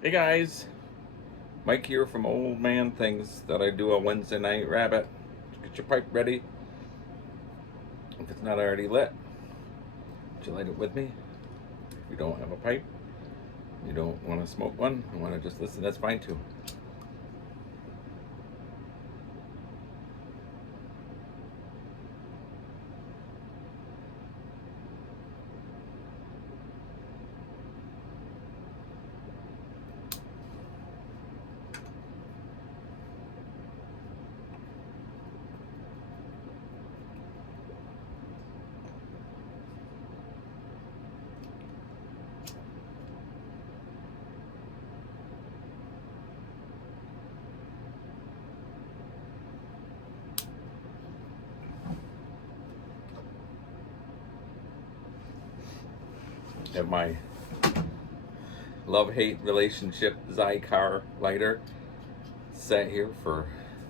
Hey guys, Mike here from Old Man Things. That I do a Wednesday night rabbit. Get your pipe ready. If it's not already lit, would you light it with me? If you don't have a pipe, you don't want to smoke one, you want to just listen, that's fine too. Have my love-hate relationship Zycar lighter sat here for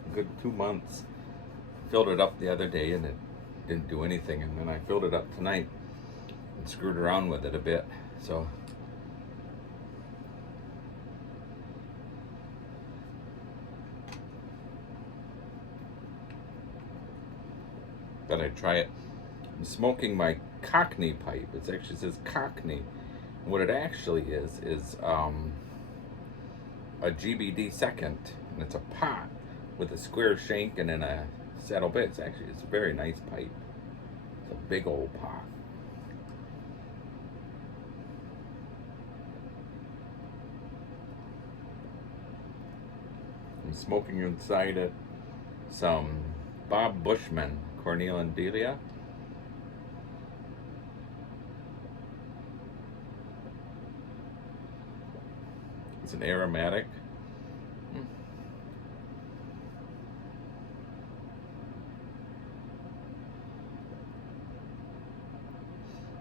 a good 2 months. Filled it up the other day and it didn't do anything, and then I filled it up tonight and screwed around with it a bit. So that I'd try it. I'm smoking my Cockney pipe. It actually says Cockney. And what it actually is a GBD second, and it's a pot with a square shank and then a saddle bit. It's a very nice pipe. It's a big old pot. I'm smoking inside it some Bob Bushman Cornel and Delia. It's an aromatic.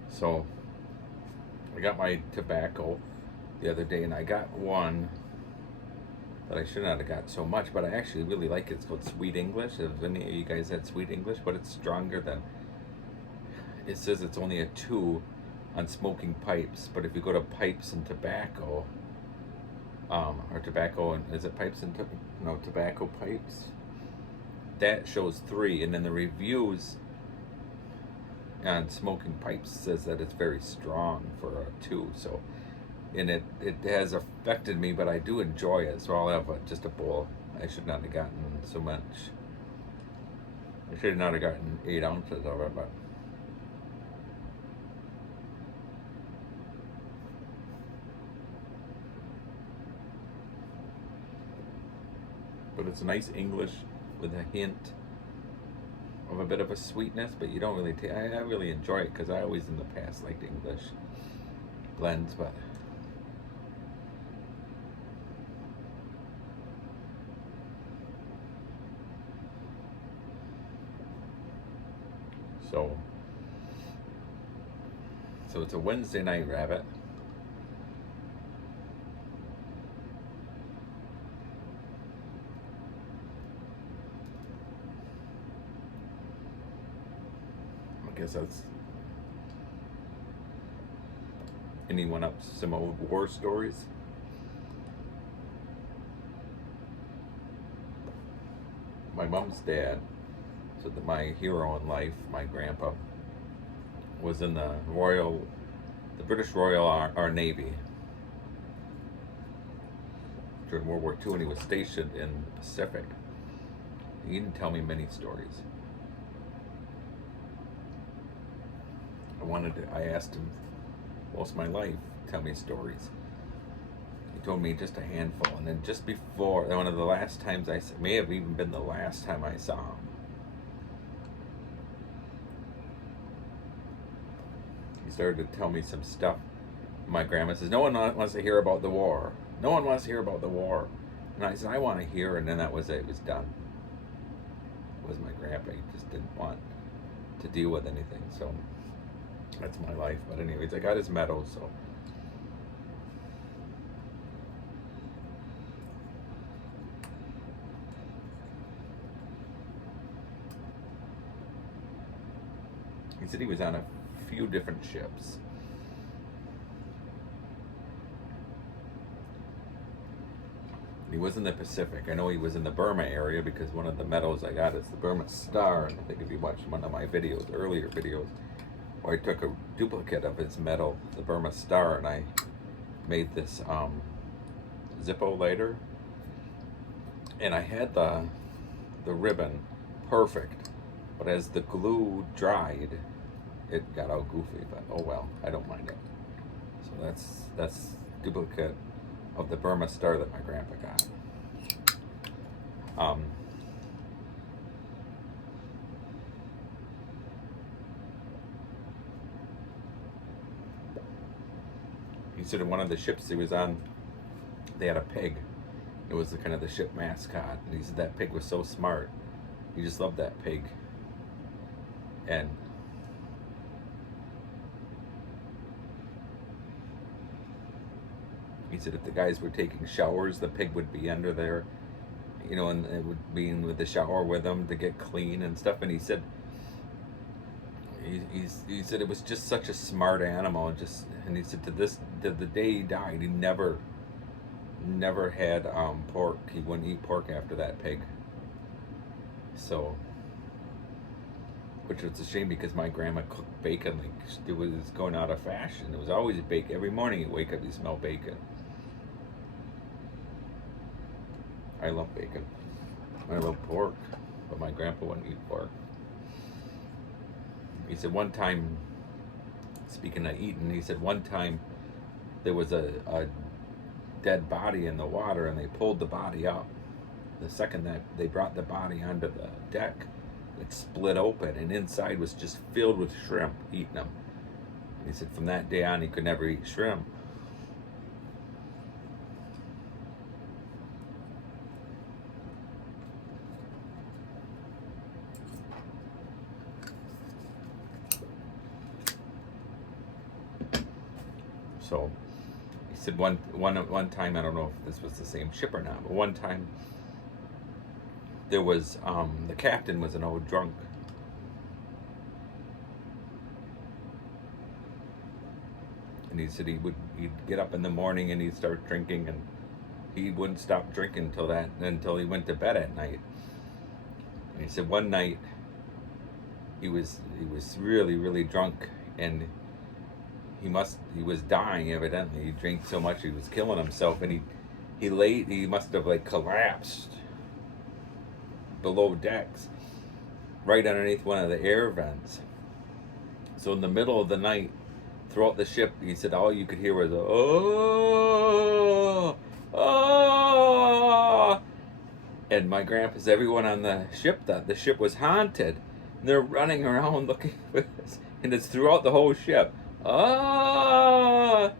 So I got my tobacco the other day, and I got one that I should not have got so much, but I actually really like it. It's called Sweet English. Have any of you guys had Sweet English? But it's stronger than, it says it's only a 2 on smoking pipes, but if you go to pipes and tobacco, or tobacco and, is it pipes and no, tobacco pipes, that shows 3, and then the reviews on smoking pipes says that it's very strong for a 2. So, and it has affected me, but I do enjoy it. So I'll have just a bowl. I should not have gotten so much. I should not have gotten 8 ounces of it, but it's nice English with a hint of a bit of a sweetness, but you don't really I really enjoy it because I always in the past liked English blends, but so it's a Wednesday night rabbit. I guess that's anyone up some old war stories. My mom's dad, so that my hero in life, my grandpa, was in the British Royal our Navy during World War II, and he was stationed in the Pacific. He didn't tell me many stories. I asked him most of my life, tell me stories. He told me just a handful, and then just before, one of the last times may have even been the last time I saw him, he started to tell me some stuff. My grandma says, no one wants to hear about the war. No one wants to hear about the war. And I said, I want to hear, and then that was it. It was done. It was my grandpa. He just didn't want to deal with anything, so that's my life. But anyways, I got his medal, so he said he was on a few different ships. He was in the Pacific. I know he was in the Burma area because one of the medals I got is the Burma Star. And I think if you watched one of my videos, earlier videos, where I took a duplicate of his medal, the Burma Star, and I made this Zippo lighter. And I had the ribbon perfect, but as the glue dried, it got all goofy. But oh well, I don't mind it. So that's duplicate of the Burma Star that my grandpa got. He said in one of the ships he was on, they had a pig. It was the kind of the ship mascot, and he said that pig was so smart. He just loved that pig. And he said if the guys were taking showers, the pig would be under there, you know, and it would be in with the shower with them to get clean and stuff. And he said, he said it was just such a smart animal, and he said to the day he died, he never had pork. He wouldn't eat pork after that pig. So, which was a shame because my grandma cooked bacon like it was going out of fashion. It was always bacon. Every morning you wake up, you smell bacon. I love bacon. I love pork, but my grandpa wouldn't eat pork. He said one time, speaking of eating, he said one time there was a dead body in the water and they pulled the body up. The second that they brought the body onto the deck, it split open and inside was just filled with shrimp, eating them. And he said from that day on he could never eat shrimp. So he said one time, I don't know if this was the same ship or not, but one time there was the captain was an old drunk. And he said he'd get up in the morning and he'd start drinking, and he wouldn't stop drinking until he went to bed at night. And he said one night he was really, really drunk, and he was dying evidently. He drank so much he was killing himself, and he must have like collapsed below decks right underneath one of the air vents. So in the middle of the night, throughout the ship, he said all you could hear was oh, oh, and my grandpa said everyone on the ship thought the ship was haunted, and they're running around looking for this, and it's throughout the whole ship. Ah!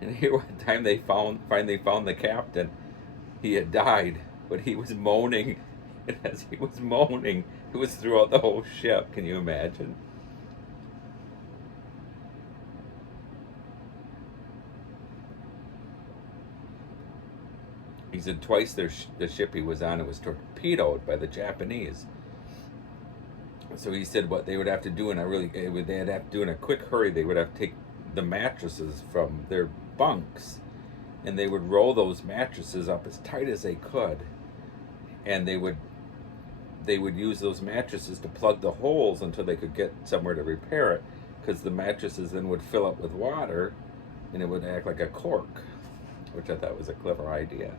And here one time they finally found the captain. He had died, but he was moaning. And as he was moaning, it was throughout the whole ship. Can you imagine? He said twice the ship he was on, it was torpedoed by the Japanese. So he said what they would have to do they'd have to do in a quick hurry, they would have to take the mattresses from their bunks, and they would roll those mattresses up as tight as they could, and they would use those mattresses to plug the holes until they could get somewhere to repair it, because the mattresses then would fill up with water and it would act like a cork, which I thought was a clever idea.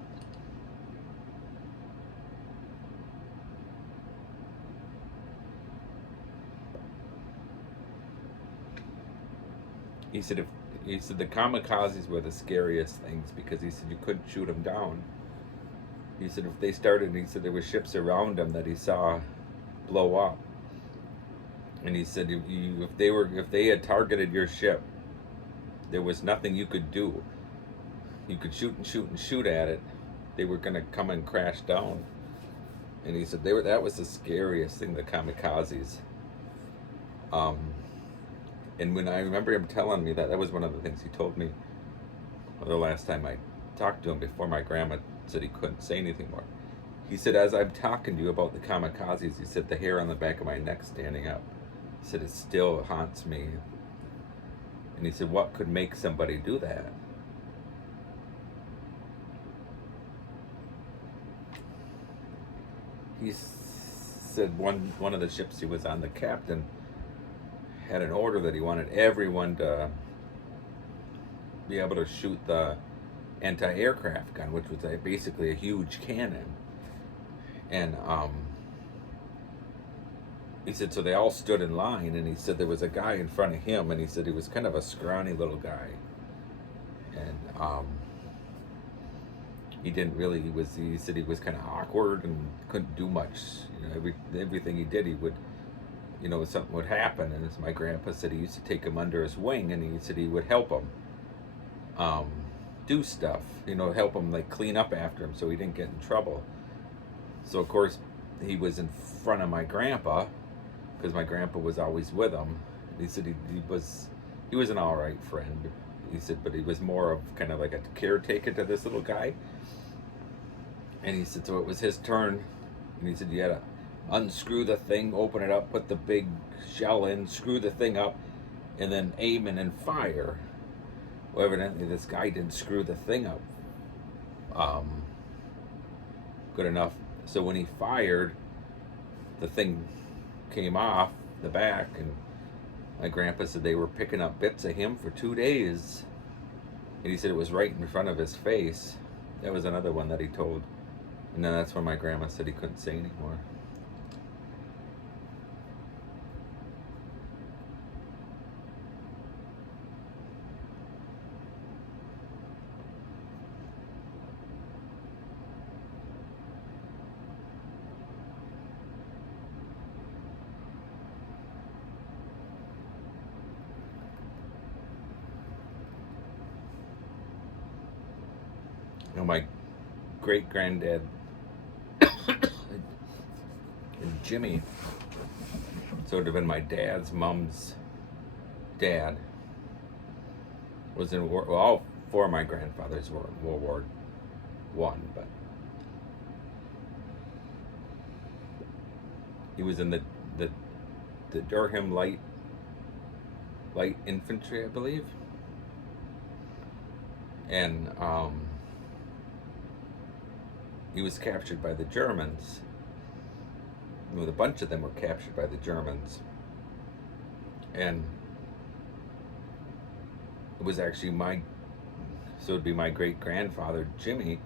He said the kamikazes were the scariest things because he said you couldn't shoot them down. He said if they started, he said there were ships around him that he saw blow up, and he said if they had targeted your ship, there was nothing you could do. You could shoot and shoot and shoot at it. They were gonna come and crash down. And he said that was the scariest thing, the kamikazes. And when I remember him telling me that was one of the things he told me the last time I talked to him before my grandma said he couldn't say anything more. He said, as I'm talking to you about the kamikazes, he said the hair on the back of my neck standing up. He said it still haunts me. And he said, what could make somebody do that? he said one of the ships he was on, the captain had an order that he wanted everyone to be able to shoot the anti-aircraft gun, which was basically a huge cannon. And he said, so they all stood in line, and he said there was a guy in front of him, and he said he was kind of a scrawny little guy. And he didn't really, he said he was kind of awkward and couldn't do much. You know, everything he did, he would, you know, something would happen. And as my grandpa said, he used to take him under his wing, and he said he would help him do stuff, you know, help him like clean up after him so he didn't get in trouble. So of course he was in front of my grandpa because my grandpa was always with him. He said he was an all right friend. He said, but he was more of kind of like a caretaker to this little guy. And he said, so it was his turn, and he said you had to unscrew the thing, open it up, put the big shell in, screw the thing up, and then aim and then fire. Well, evidently this guy didn't screw the thing up good enough. So when he fired, the thing came off the back, and my grandpa said they were picking up bits of him for 2 days. And he said it was right in front of his face. That was another one that he told. And then that's when my grandma said he couldn't say anymore. You know, my great granddad and Jimmy, so it would have been my dad's mom's dad, was in war. Well, all four of my grandfathers were in World War One, but he was in the Durham light infantry, I believe, and he was captured by the Germans. Well, a bunch of them were captured by the Germans, and it was actually so it'd be my great grandfather Jimmy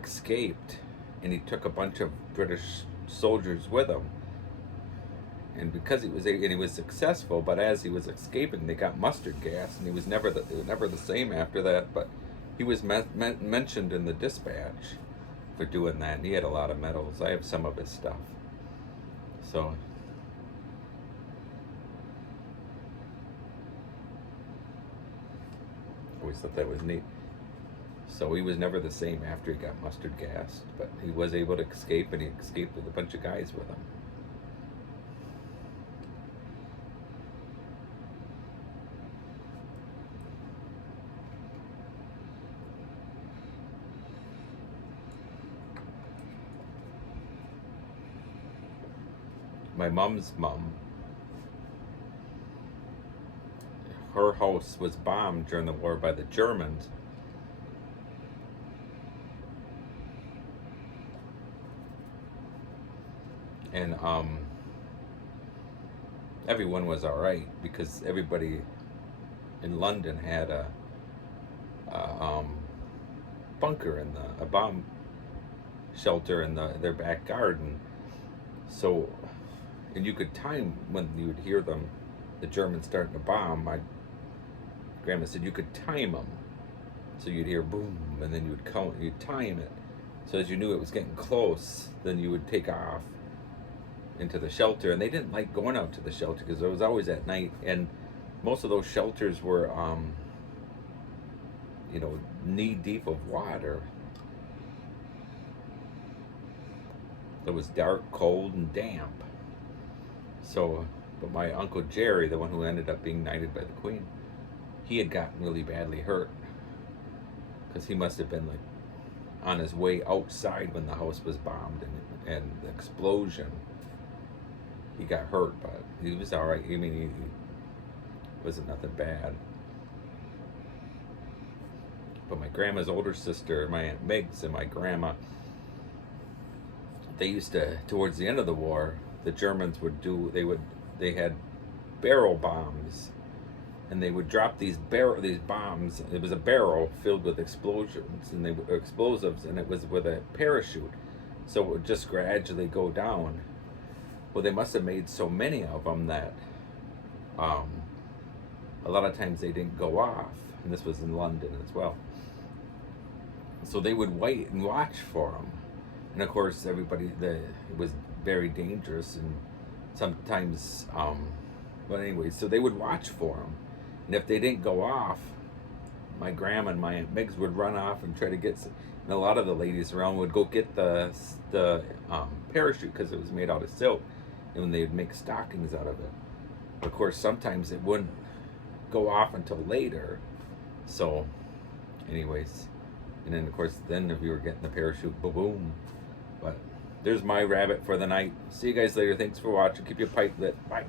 escaped, and he took a bunch of British soldiers with him. And because he was successful, but as he was escaping, they got mustard gas, and he was never the same after that. But he was mentioned in the dispatch for doing that, and he had a lot of medals. I have some of his stuff. So I always thought that was neat. So he was never the same after he got mustard gassed, but he was able to escape, and he escaped with a bunch of guys with him. My mom's mom, her house was bombed during the war by the Germans. And everyone was all right because everybody in London had a bunker in a bomb shelter in their back garden. So, and you could time when you would hear them, the Germans starting to bomb. My grandma said you could time them, so you'd hear boom, and then you would count. You'd time it, so as you knew it was getting close, then you would take off into the shelter. And they didn't like going out to the shelter because it was always at night, and most of those shelters were, knee deep of water. It was dark, cold, and damp. So, but my Uncle Jerry, the one who ended up being knighted by the Queen, he had gotten really badly hurt because he must have been like on his way outside when the house was bombed and the explosion. He got hurt, but he was all right. I mean, he wasn't nothing bad. But my grandma's older sister, my Aunt Miggs, and my grandma, they used to, towards the end of the war, the Germans would do, they had barrel bombs, and they would drop these bombs. It was a barrel filled with explosives, and it was with a parachute, so it would just gradually go down. Well, they must have made so many of them that a lot of times they didn't go off, and this was in London as well. So they would wait and watch for them, and of course it was very dangerous, and sometimes but anyway, so they would watch for them, and if they didn't go off, my grandma and my Aunt Migs would run off and try to get some, and a lot of the ladies around would go get the parachute, because it was made out of silk, and they would make stockings out of it. Of course, sometimes it wouldn't go off until later. So anyways, and then of course, then if you were getting the parachute, boom. But there's my rabbit for the night. See you guys later. Thanks for watching. Keep your pipe lit. Bye.